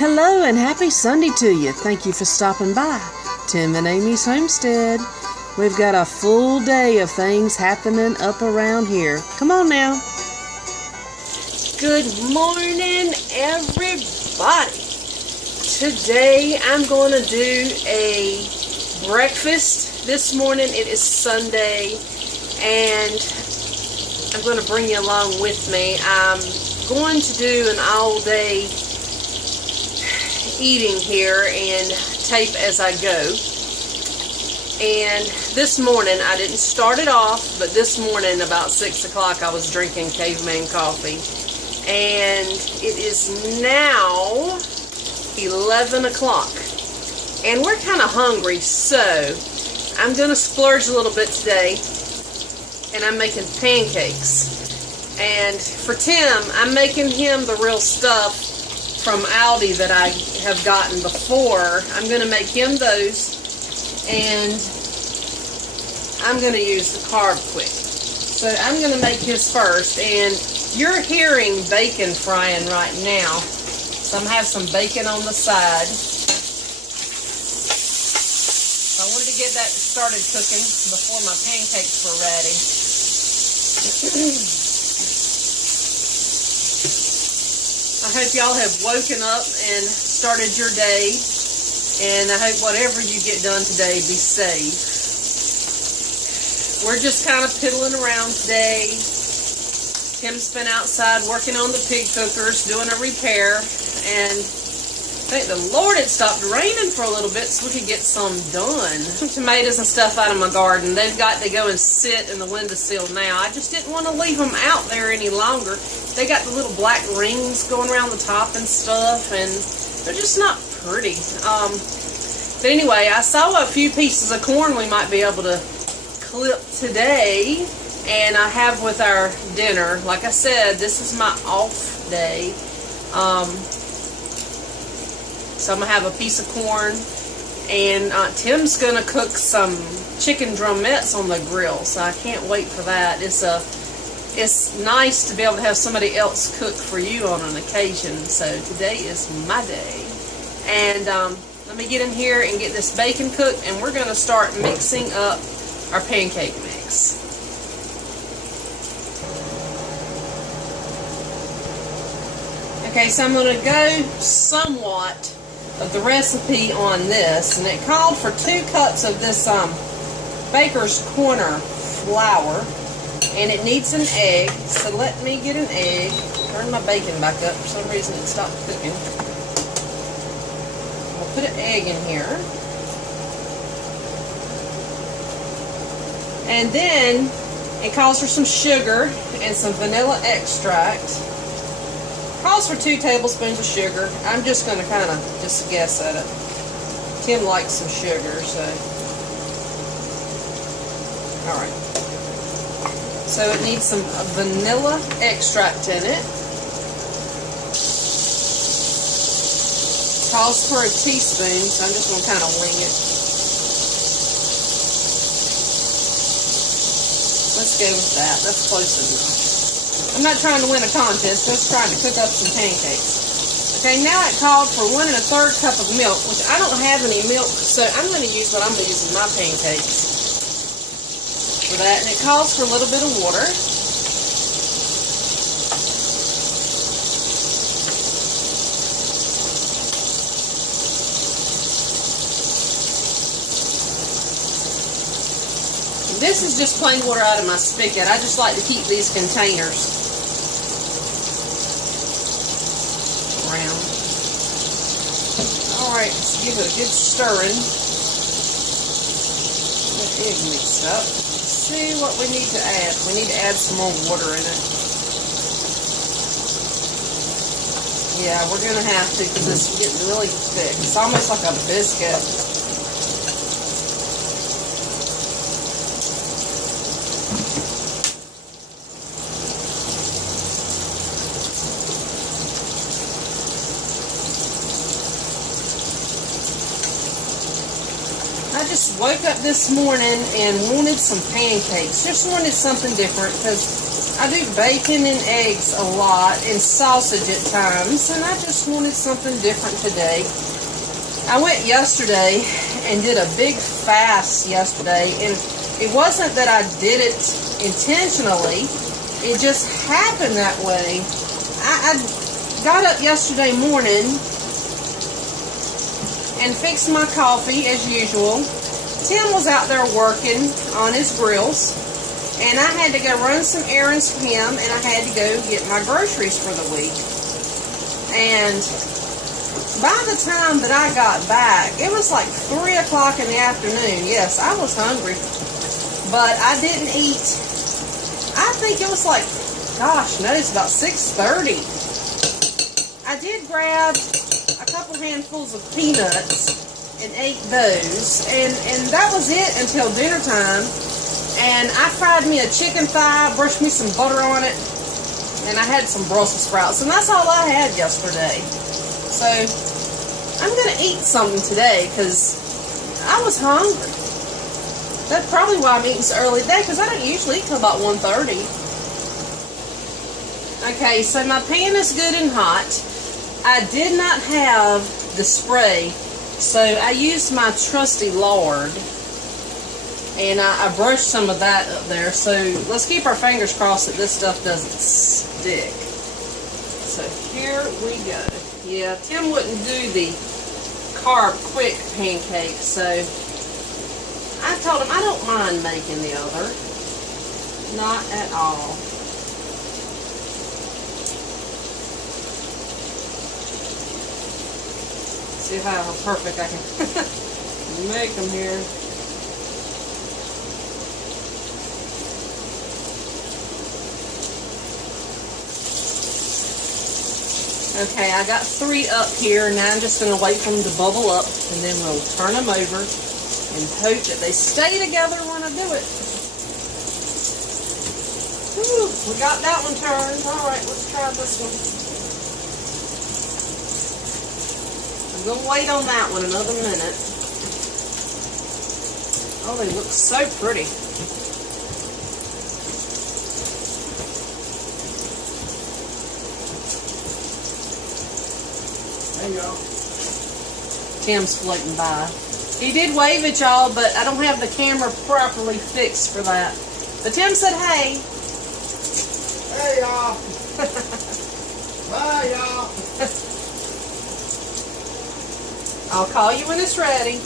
Hello and happy Sunday to you. Thank you for stopping by Tim and Amy's Homestead. We've got a full day of things happening up around here. Come on now. Good morning, everybody. Today I'm going to do a breakfast this morning. It is Sunday and I'm going to bring you along with me. I'm going to do an all-day eating here and tape as I go. And this morning, I didn't start it off, but this morning about 6 o'clock I was drinking caveman coffee. And it is now 11 o'clock. And we're kind of hungry, so I'm going to splurge a little bit today. And I'm making pancakes. And for Tim, I'm making him the real stuff from Aldi that I have gotten before. I'm going to make him those, and I'm going to use the Carb Quick. So I'm going to make his first, and you're hearing bacon frying right now. So I'm going to have some bacon on the side. So I wanted to get that started cooking before my pancakes were ready. I hope y'all have woken up and started your day, and I hope whatever you get done today be safe. We're just kind of piddling around today. Tim's been outside working on the pig cookers, doing a repair, and thank the Lord it stopped raining for a little bit so we could get some done. Some tomatoes and stuff out of my garden. They've got to go and sit in the windowsill now. I just didn't want to leave them out there any longer. They got the little black rings going around the top and stuff, and they're just not pretty. But anyway, I saw a few pieces of corn we might be able to clip today, and I have with our dinner. Like I said, this is my off day. So I'm going to have a piece of corn, and Tim's going to cook some chicken drumettes on the grill, so I can't wait for that. It's nice to be able to have somebody else cook for you on an occasion, so today is my day. And let me get in here and get this bacon cooked, and we're going to start mixing up our pancake mix. Okay, so I'm going to go somewhat of the recipe on this, and it called for 2 cups of this Baker's Corner flour, and it needs an egg. So let me get an egg. Turn my bacon back up. For some reason it stopped cooking. I'll put an egg in here, and then it calls for some sugar and some vanilla extract. Calls for 2 tablespoons of sugar. I'm just going to kind of just guess at it. Tim likes some sugar, so. Alright. So it needs some vanilla extract in it. Calls for a teaspoon, so I'm just going to kind of wing it. Let's go with that. That's close enough. I'm not trying to win a contest, just trying to cook up some pancakes. Okay, now it called for 1 1/3 cup of milk, which I don't have any milk, so I'm going to use what I'm going to use in my pancakes for that. And it calls for a little bit of water. And this is just plain water out of my spigot. I just like to keep these containers around. Alright, let's give it a good stirring. Get the egg mixed up. Let's see what we need to add. We need to add some more water in it. Yeah, we're going to have to because it's getting really thick. It's almost like a biscuit. I just woke up this morning and wanted some pancakes. Just wanted something different because I do bacon and eggs a lot and sausage at times, and I just wanted something different today. I went yesterday and did a big fast yesterday, and it wasn't that I did it intentionally, it just happened that way. I got up yesterday morning and fixed my coffee as usual. Tim was out there working on his grills, and I had to go run some errands for him, and I had to go get my groceries for the week. And by the time that I got back, it was like 3 o'clock in the afternoon. Yes, I was hungry, but I didn't eat. I think it was like, gosh, no, it's about 6:30. I did grab a couple handfuls of peanuts and ate those, and that was it until dinner time. And I fried me a chicken thigh, brushed me some butter on it, and I had some Brussels sprouts, and that's all I had yesterday. So I'm gonna eat something today because I was hungry. That's probably why I'm eating so early today, because I don't usually eat till about 1:30. Okay, so my pan is good and hot. I did not have the spray, so I used my trusty lard, and I brushed some of that up there. So let's keep our fingers crossed that this stuff doesn't stick. So here we go. Yeah, Tim wouldn't do the carb quick pancakes, so I told him I don't mind making the other. Not at all. See how perfect I can make them here. Okay, I got 3 up here. Now I'm just going to wait for them to bubble up, and then we'll turn them over and hope that they stay together when I do it. Whew, we got that one turned. All right, let's try this one. I'm going to wait on that one another minute. Oh, they look so pretty. There you go. Tim's floating by. He did wave at y'all, but I don't have the camera properly fixed for that. But Tim said, hey. Hey, y'all. Bye, y'all. I'll call you when it's ready.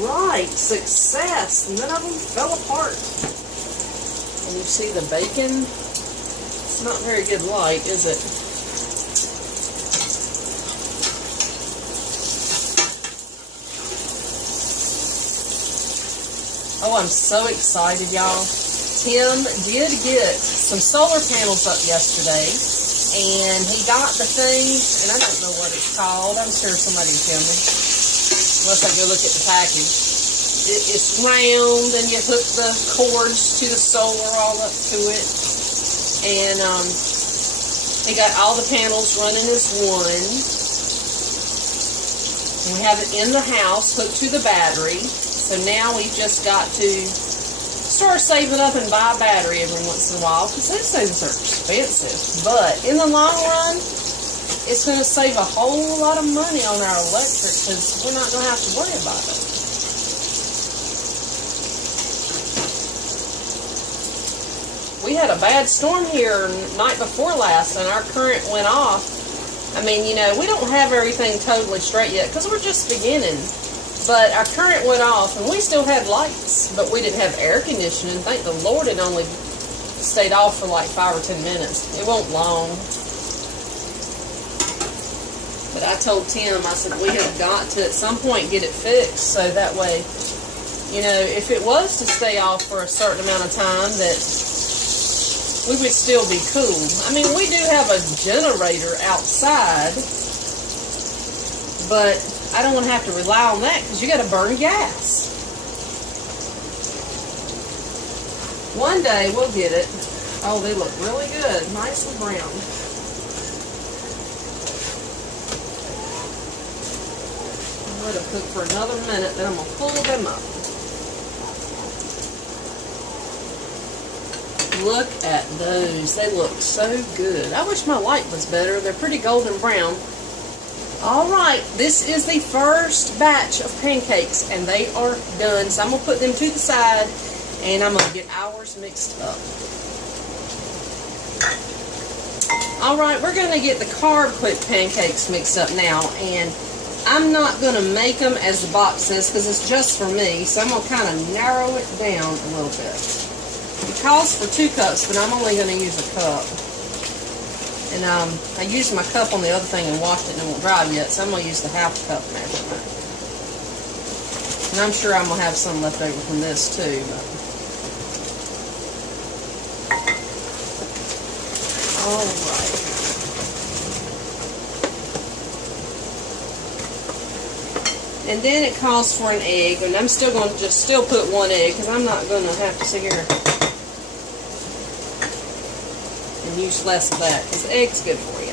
Right, success. None of them fell apart. And you see the bacon? It's not very good light, is it? Oh, I'm so excited, y'all. Tim did get some solar panels up yesterday, and he got the thing, and I don't know what it's called. I'm sure somebody will tell me, unless I go look at the package. It's round, and you hook the cords to the solar all up to it, and he got all the panels running as one. And we have it in the house, hooked to the battery. So now we've just got to start saving up and buy a battery every once in a while, because those things are expensive. But in the long run, it's going to save a whole lot of money on our electric, because we're not going to have to worry about it. We had a bad storm here night before last, and our current went off. I mean, you know, we don't have everything totally straight yet, because we're just beginning. But our current went off, and we still had lights, but we didn't have air conditioning. Thank the Lord it only stayed off for like 5 or 10 minutes. It won't long. But I told Tim, I said, we have got to at some point get it fixed, so that way, you know, if it was to stay off for a certain amount of time, that we would still be cool. I mean, we do have a generator outside, but I don't want to have to rely on that, because you got to burn gas. One day we'll get it. Oh, they look really good, nice and brown. Let them cook for another minute, then I'm going to pull them up. Look at those. They look so good. I wish my light was better. They're pretty golden brown. Alright, this is the first batch of pancakes, and they are done. So I'm going to put them to the side, and I'm going to get ours mixed up. Alright, we're going to get the carb-quick pancakes mixed up now, and I'm not going to make them as the box says because it's just for me, so I'm going to kind of narrow it down a little bit. It calls for 2 cups, but I'm only going to use a cup. And I used my cup on the other thing and washed it and it won't dry yet, so I'm going to use the half cup measurement. And I'm sure I'm going to have some left over from this too. Alright. And then it calls for an egg, and I'm still going to just still put 1 egg because I'm not going to have to sit here and use less of that because egg's good for you.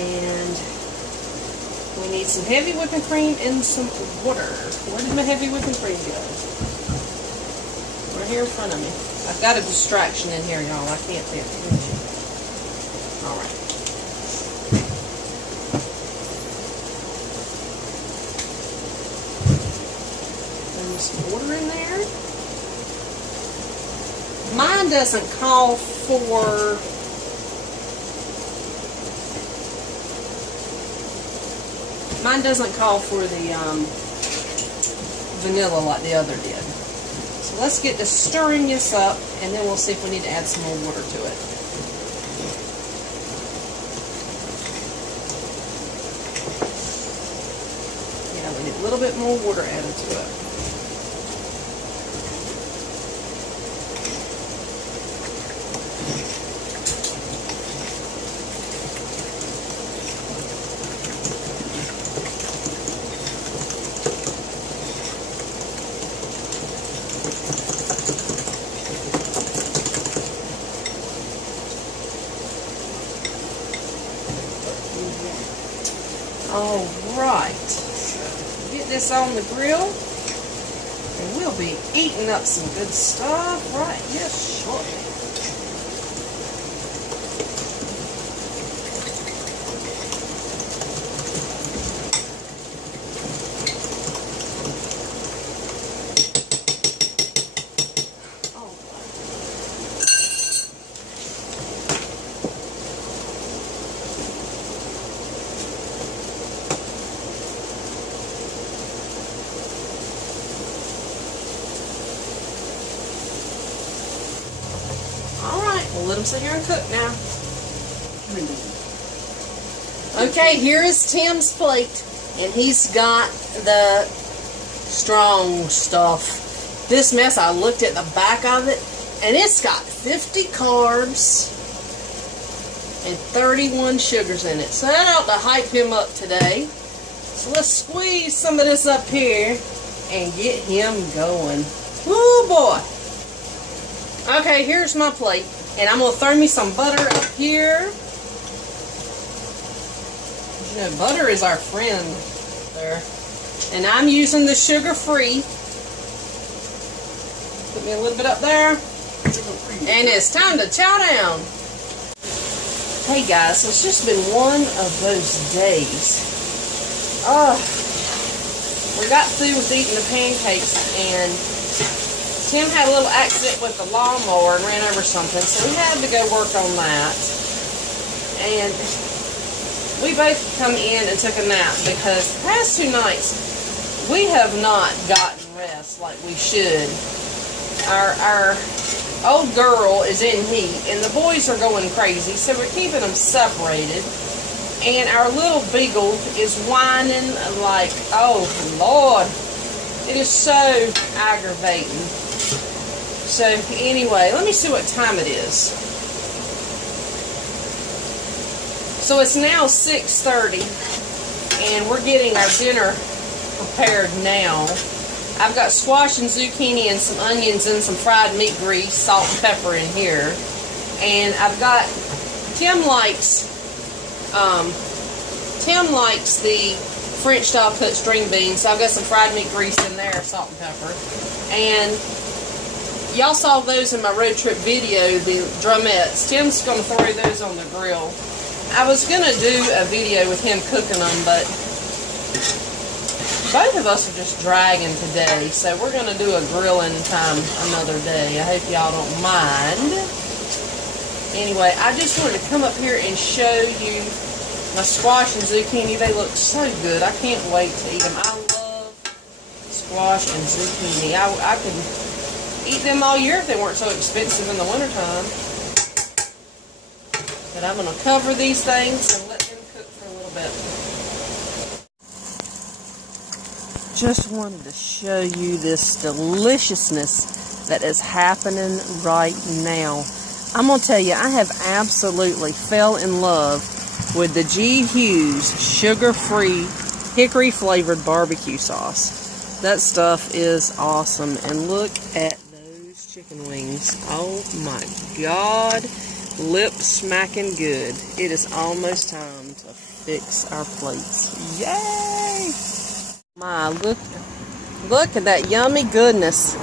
And we need some heavy whipping cream and some water. Where did my heavy whipping cream go? Right here in front of me. I've got a distraction in here, y'all. I can't pay attention. Alright. Some water in there. Mine doesn't call for the vanilla like the other did. So let's get to stirring this up, and then we'll see if we need to add some more water to it. Yeah, we need a little bit more water added to it. Alright, so get this on the grill, and we'll be eating up some good stuff right here shortly. We'll let them sit here and cook now. Okay, here is Tim's plate, and he's got the strong stuff. This mess, I looked at the back of it, and it's got 50 carbs and 31 sugars in it. So that ought to hype him up today. So let's squeeze some of this up here and get him going. Woo boy! Okay, here's my plate. And I'm going to throw me some butter up here. You know, butter is our friend there. And I'm using the sugar-free. Put me a little bit up there. And it's time to chow down. Hey guys, so it's just been one of those days. We got through with eating the pancakes, and Tim had a little accident with the lawnmower and ran over something, so we had to go work on that. And we both come in and took a nap because the past 2 nights we have not gotten rest like we should. Our old girl is in heat, and the boys are going crazy, so we're keeping them separated. And our little beagle is whining like, oh Lord, it is so aggravating. So anyway, let me see what time it is. So it's now 6:30, and we're getting our dinner prepared now. I've got squash and zucchini and some onions and some fried meat grease, salt and pepper in here. And I've got, Tim likes the French style cut string beans. So I've got some fried meat grease in there, salt and pepper. And y'all saw those in my road trip video, the drumettes. Tim's going to throw those on the grill. I was going to do a video with him cooking them, but both of us are just dragging today. So we're going to do a grilling time another day. I hope y'all don't mind. Anyway, I just wanted to come up here and show you my squash and zucchini. They look so good. I can't wait to eat them. I love squash and zucchini. I could eat them all year if they weren't so expensive in the wintertime. But I'm going to cover these things and let them cook for a little bit. Just wanted to show you this deliciousness that is happening right now. I'm going to tell you, I have absolutely fell in love with the G. Hughes sugar-free, hickory-flavored barbecue sauce. That stuff is awesome. And look at those chicken wings. Oh my God. Lip smacking good. It is almost time to fix our plates. Yay! My, look at that yummy goodness.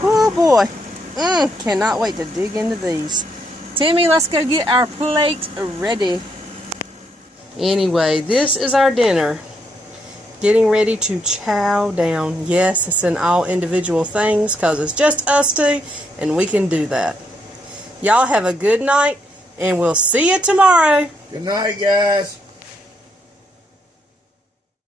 Oh boy. Cannot wait to dig into these. Timmy, let's go get our plate ready. Anyway, this is our dinner. Getting ready to chow down. Yes, it's in all individual things because it's just us two and we can do that. Y'all have a good night and we'll see you tomorrow. Good night, guys.